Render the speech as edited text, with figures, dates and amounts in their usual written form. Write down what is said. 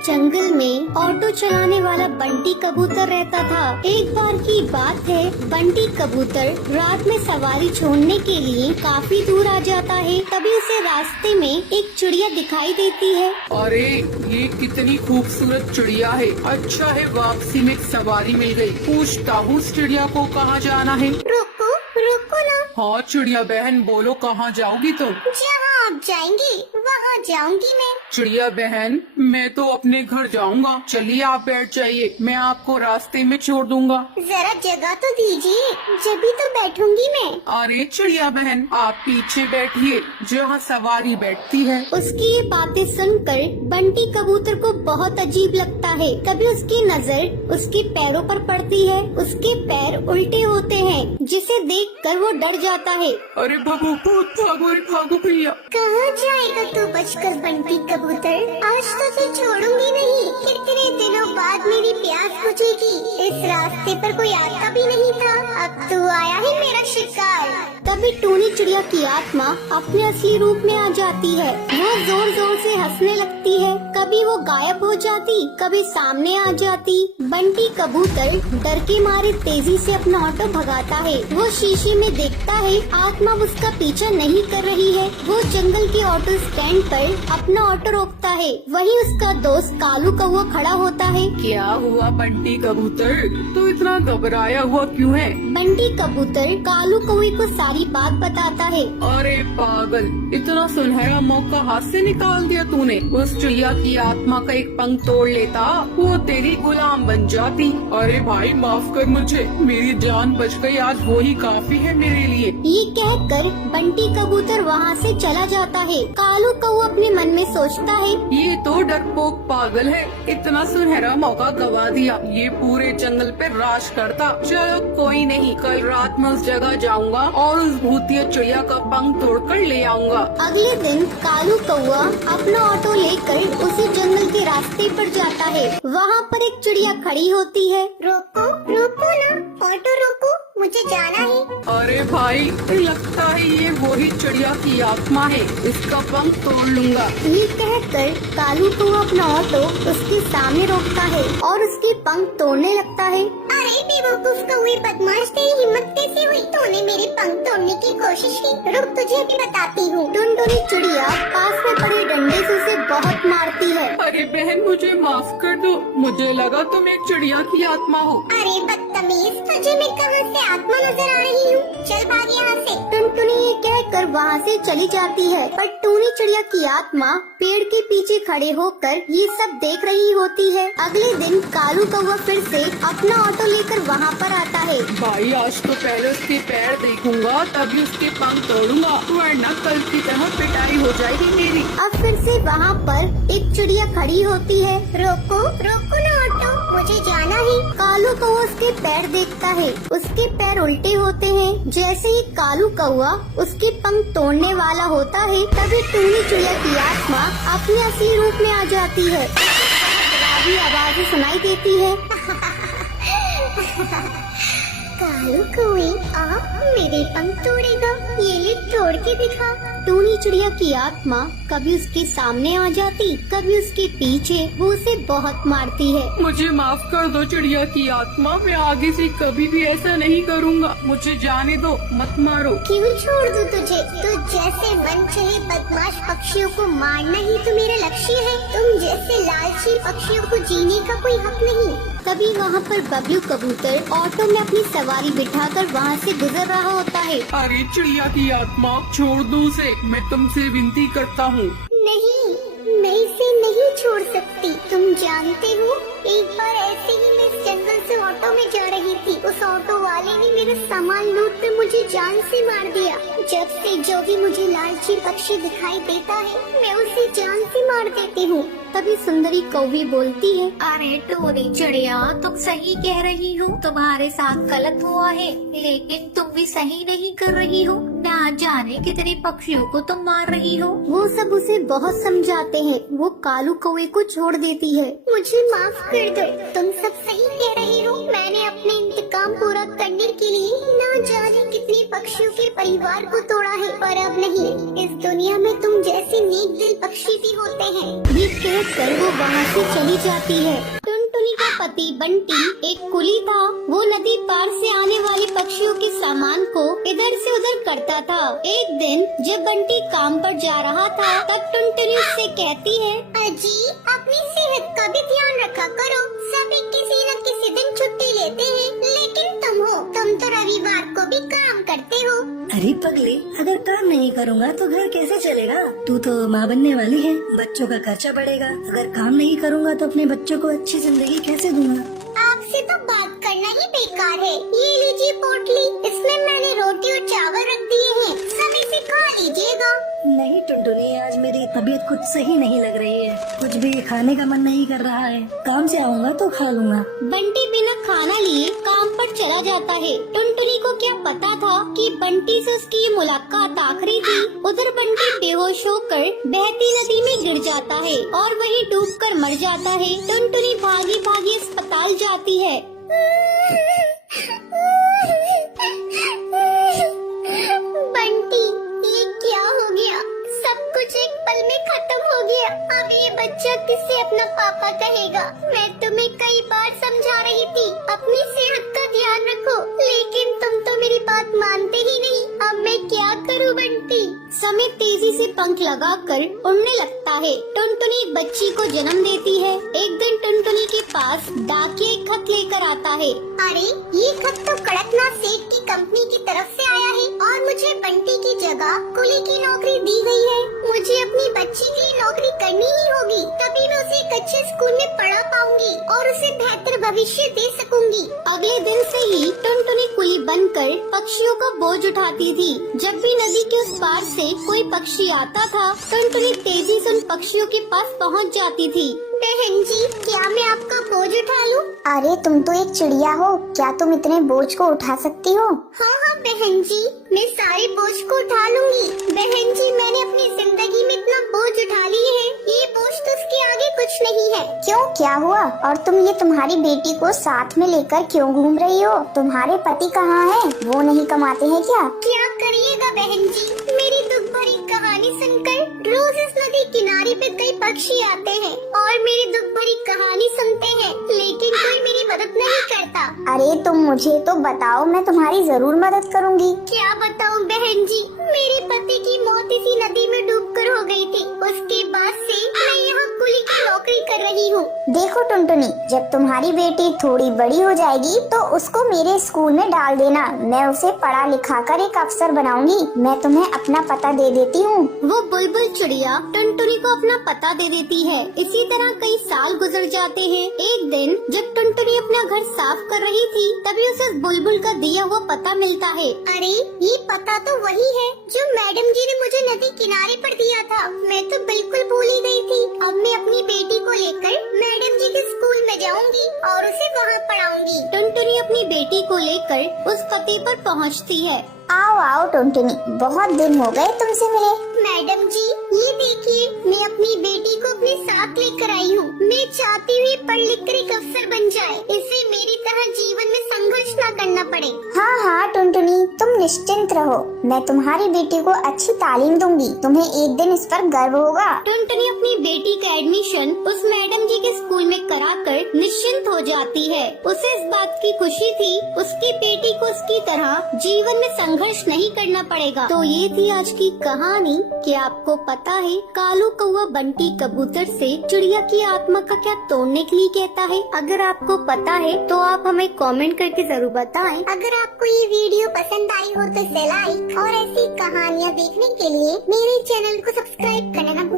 एक जंगल में ऑटो चलाने वाला बंटी कबूतर रहता था। एक बार की बात है, बंटी कबूतर रात में सवारी छोड़ने के लिए काफी दूर आ जाता है। तभी उसे रास्ते में एक चिड़िया दिखाई देती है। अरे ये कितनी खूबसूरत चिड़िया है। अच्छा है वापसी में सवारी मिल गई। पूछता हूँ उस चिड़िया को कहाँ जाना है। रुको रुको ना। हाँ चिड़िया बहन बोलो कहाँ जाओगी तुम? जहाँ आप जाएंगी वहाँ जाऊंगी मैं। चिड़िया बहन मैं तो अपने घर जाऊंगा। चलिए आप बैठ जाइए, मैं आपको रास्ते में छोड़ दूंगा। जरा जगह तो दीजिए, जभी तो बैठूंगी मैं। अरे चिड़िया बहन आप पीछे बैठिए जहाँ सवारी बैठती है। उसकी ये बातें सुनकर बंटी कबूतर को बहुत अजीब लगता है। तभी उसकी नजर उसके पैरों पर पड़ती है। उसके पैर उल्टे होते हैं, जिसे देखकर वो डर जाता है। अरे भागो भागो रे भागो भैया। कहाँ जाएगा तू बचकर बंटी कबूतर? आज तो तुझे छोड़ूंगी नहीं। कितने दिनों बाद मेरी प्यास बुझेगी। इस रास्ते पर कोई आता भी नहीं था, अब तू आया है मेरा शिकार। तभी टूनी चिड़िया की आत्मा अपने असली रूप में आ जाती है। वो जोर जोर से हंसने लगती है। कभी वो गायब हो जाती, कभी सामने आ जाती। बंटी कबूतर डर के मारे तेजी से अपना ऑटो भगाता है। वो शीशे में देखता है आत्मा उसका पीछा नहीं कर रही है। वो जंगल के ऑटो स्टैंड पर अपना ऑटो रोकता है। वहीं उसका दोस्त कालू कौवा खड़ा होता है। क्या हुआ बंटी कबूतर, तू इतना घबराया हुआ क्यों है? बंटी कबूतर कालू कौवे को सारी बात बताता है। अरे पागल, इतना सुनहरा मौका हाथ से निकाल दिया तूने। उस चिड़िया की आत्मा का एक पंख तोड़ लेता, वो तेरी गुलाम बन जाती। अरे भाई माफ कर मुझे, मेरी जान बच गई, आज वो ही काफी है मेरे लिए। ये कहकर बंटी कबूतर वहाँ से चला जाता है। कालू कौवा अपने मन में सोचता है, ये तो डरपोक पागल है, इतना सुनहरा मौका गवा दिया। ये पूरे जंगल पे राज करता। चलो कोई नहीं, कल रात में उस जगह जाऊंगा और उस भूतिया चिड़िया का पंख तोड़कर ले आऊंगा। अगले दिन कालू कौवा अपना ऑटो लेकर उसी जंगल के रास्ते पर जाता है। वहाँ पर एक चिड़िया खड़ी होती है। रोको रोको ना, ऑटो रोको, मुझे जाना है। अरे भाई लगता है ये वही चिड़िया की आत्मा है, इसका पंख तोड़ लूंगा। ये कहकर कालू कौवा अपना ऑटो उसके सामने रोकता है और उसके पंख तोड़ने लगता है। अरे बेवकूफ कौवे बदमाश, तेरी हिम्मत कैसे हुई? तूने मेरे पंख तोड़ने की कोशिश की। रुक तुझे भी बताती हूँ। टुनटुनी चिड़िया पास में पड़े डंडे से उसे बहुत मारती है। अरे बहन मुझे माफ कर दो, मुझे लगा तुम एक चिड़िया की आत्मा हो। अरे बदतमीज, तुझे मैं कहाँ से आत्मा नजर आ रही हूँ? चल भाग यहाँ से। टुनटुनी ये कहकर वहाँ से चली जाती है, पर टूनी चिड़िया की आत्मा पेड़ के पीछे खड़े होकर ये सब देख रही होती है। अगले दिन कालू कौवा फिर से अपना ऑटो लेकर वहाँ पर आता है। भाई आज तो पहले उसके पैर देखूंगा तभी उसके पंख तोड़ूंगा, वरना कल की तरह पिटाई हो जाएगी मेरी। अब फिर से वहाँ पर एक चिड़िया खड़ी होती है। रोको रोको ना ऑटो, मुझे जाना है। कालू कौवा उसके पैर देखता है, उसके पैर उल्टे होते हैं। जैसे ही कालू कौवा उसके पंख तोड़ने वाला होता है, तभी टूनी चिड़िया की आत्मा अपने असली रूप में आ जाती है। डरावनी आवाज़ें सुनाई देती है। कालू कौवे आप मेरे पंख तोड़ेगा? ये ले तोड़ के दिखा। टूनी चिड़िया की आत्मा कभी उसके सामने आ जाती, कभी उसके पीछे। वो उसे बहुत मारती है। मुझे माफ कर दो चिड़िया की आत्मा, मैं आगे से कभी भी ऐसा नहीं करूँगा। मुझे जाने दो, मत मारो। क्यों छोड़ दूं तुझे? तो जैसे मन चाहे बदमाश पक्षियों को मारना ही तो मेरा लक्ष्य है। तुम जैसे लालची पक्षियों को जीने का कोई हक नहीं। तभी वहाँ पर बबलू कबूतर ऑटो में अपनी सवारी बिठाकर वहाँ से गुजर रहा होता है। अरे चिड़िया की आत्मा छोड़ दो उसे, मैं तुमसे विनती करता हूँ। नहीं, मैं इसे नहीं छोड़ सकती। तुम जानते हो, एक बार ऐसे ही मैं इस जंगल से ऑटो में जा रही थी। उस ऑटो वाले ने मेरा सामान लूट कर मुझे जान से मार दिया। जब से जो भी मुझे लालची पक्षी दिखाई देता है, मैं उसे जान से मार देती हूँ। तभी सुंदरी कौवी बोलती है, अरे टोनी चिड़िया तुम सही कह रही हो, तुम्हारे साथ गलत हुआ है, लेकिन तुम भी सही नहीं कर रही हो। ना जाने कितने पक्षियों को तुम मार रही हो। वो सब उसे बहुत समझाते हैं। वो कालू कौवे को छोड़ देती है। मुझे माफ कर दो, तुम सब सही कह रही हो। मैंने अपने इंतकाम पूरा करने के लिए ना जाने कितने पक्षियों के परिवार को तोड़ा है, पर अब नहीं, इस दुनिया में तुम जैसे नेक दिल पक्षी भी होते हैं। ये कहकर वो वहाँ से चली जाती है। टुनटुनी का पति बंटी एक कुली था। वो नदी पार से आने वाले पक्षियों के सामान को इधर से उधर करता था। एक दिन जब बंटी काम पर जा रहा था, तब टुनटुनी उससे कहती है, अजी अपनी सेहत का भी ध्यान रखा करो। सभी किसी न किसी दिन छुट्टी लेते हैं, लेकिन तुम तो रविवार को भी काम करते हो। अरे पगली, अगर काम नहीं करूँगा तो घर कैसे चलेगा? तू तो माँ बनने वाली है, बच्चों का खर्चा बढ़ेगा। अगर काम नहीं करूँगा तो अपने बच्चों को अच्छी जिंदगी कैसे दूंगा? आपसे तो बात करना ही बेकार है। ये लीजिए पोटली, इसमें मैंने रोटी और चावल रख दिए हैं, सब इसे खा लीजिएगा। नहीं टुनटुनी, आज मेरी तबीयत कुछ सही नहीं लग रही है, कुछ भी खाने का मन नहीं कर रहा है। काम से आऊँगा तो खा लूँगा। बंटी बिना खाना लिए काम पर चला जाता है। टुनटुनी को क्या पता था कि बंटी से उसकी ये मुलाकात आखिरी थी। उधर बंटी बेहोश होकर बहती नदी में गिर जाता है और वहीं डूबकर मर जाता है। टुनटुनी भागी भागी अस्पताल जाती है। बंटी, ये क्या हो गया? सब कुछ एक पल में खत्म हो गया। अब ये बच्चा किससे अपना पापा कहेगा? मैं तुम्हें कई बार समझा रही थी, अपनी सेहत का ध्यान रखो, लेकिन तुम तो मेरी बात मानते ही नहीं। अब मैं क्या करूं बंटी? समय तेजी से पंख लगाकर उड़ने लगता है। टुनटुनी एक बच्ची को जन्म देती है। एक दिन टुनटुनी के पास डाकिया एक खत लेकर आता है। अरे ये खत तो कड़कनाथ सेठ की कंपनी की तरफ से आया है और मुझे बंटी की जगह कुली की नौकरी दी गई है। मुझे अपनी बच्ची की नौकरी करनी ही होगी, तभी मैं उसे एक अच्छे स्कूल में पढ़ा पाऊंगी और उसे बेहतर भविष्य दे सकूंगी। अगले दिन से ही टुनटुनी कुली बनकर पक्षियों का बोझ उठाती थी। जब भी नदी के उस पार से कोई पक्षी आता था, टुनटुनी तेजी से उन पक्षियों के पास पहुंच जाती थी। बहन जी, क्या मैं आपका बोझ उठा लूं? अरे तुम तो एक चिड़िया हो, क्या तुम इतने बोझ को उठा सकती हो? हाँ हाँ बहन जी, मैं सारे बोझ को उठा लूंगी। बहन जी, मैंने अपनी जिंदगी में इतना बोझ उठा लिए है, ये बोझ तो उसके आगे कुछ नहीं है। क्यों, क्या हुआ? और तुम ये तुम्हारी बेटी को साथ में लेकर क्यों घूम रही हो? तुम्हारे पति कहाँ हैं? वो नहीं कमाते हैं क्या? क्या करिएगा बहन जी, मेरी दुख भरी कहानी सुनकर रोज इस नदी किनारे पे कई पक्षी आते हैं और मेरी दुख भरी कहानी सुनते हैं, लेकिन कोई मेरी मदद नहीं करता। अरे तुम मुझे तो बताओ, मैं तुम्हारी जरूर मदद करूंगी। क्या बताऊं बहन जी, मेरे पति की मौत इसी नदी में डूबकर हो गई थी। उसके बाद से मैं यहाँ कुली की नौकरी कर रही हूँ। देखो टुनटुनी, जब तुम्हारी बेटी थोड़ी बड़ी हो जाएगी तो उसको मेरे स्कूल में डाल देना। मैं उसे पढ़ा लिखा कर एक अफसर बनाऊंगी। मैं तुम्हें अपना पता दे देती हूँ। वो बुलबुल चिड़िया टुनटुनी को अपना पता दे देती है। इसी तरह कई साल गुजर जाते हैं। एक दिन जब टुनटुनी अपना घर साफ कर रही थी, तभी उसे बुलबुल का दिया हुआ पता मिलता है। अरे ये पता तो वही है जो मैडम जी ने मुझे नदी किनारे पर दिया था। मैं तो बिल्कुल भूल ही गई थी। अब मैं अपनी बेटी को लेकर मैडम जी के स्कूल में जाऊंगी और उसे वहाँ पढ़ाऊंगी। टुनटुनी अपनी बेटी को लेकर उस पते पर पहुँचती है। आओ आओ टुनटुनी, बहुत दिन हो गए तुमसे मिले। मैडम जी, ये देखिए, मैं अपनी बेटी को अपने साथ लेकर आई हूँ। मैं चाहती हूँ पढ़ लिख कर एक अफसर बन जाए, इसे मेरी तरह जीवन में संघर्ष न करना पड़े। हाँ हाँ टुनटुनी, तुम निश्चिंत रहो, मैं तुम्हारी बेटी को अच्छी तालीम दूंगी। तुम्हें एक दिन इस पर गर्व होगा। टुनटुनी अपनी बेटी का एडमिशन उस मैडम जी के स्कूल में कराकर निश्चिंत हो जाती है। उसे इस बात की खुशी थी, उसकी बेटी को उसकी तरह जीवन में संघर्ष नहीं करना पड़ेगा। तो ये थी आज की कहानी। क्या आपको पता है कालू कौवा बंटी कबूतर से चिड़िया की आत्मा का क्या तोड़ने के लिए कहता है? अगर आपको पता है तो आप हमें कमेंट करके जरूर बताएं। अगर आपको ये वीडियो पसंद आई हो तो इसे लाइक और ऐसी कहानियाँ देखने के लिए मेरे चैनल को सब्सक्राइब करना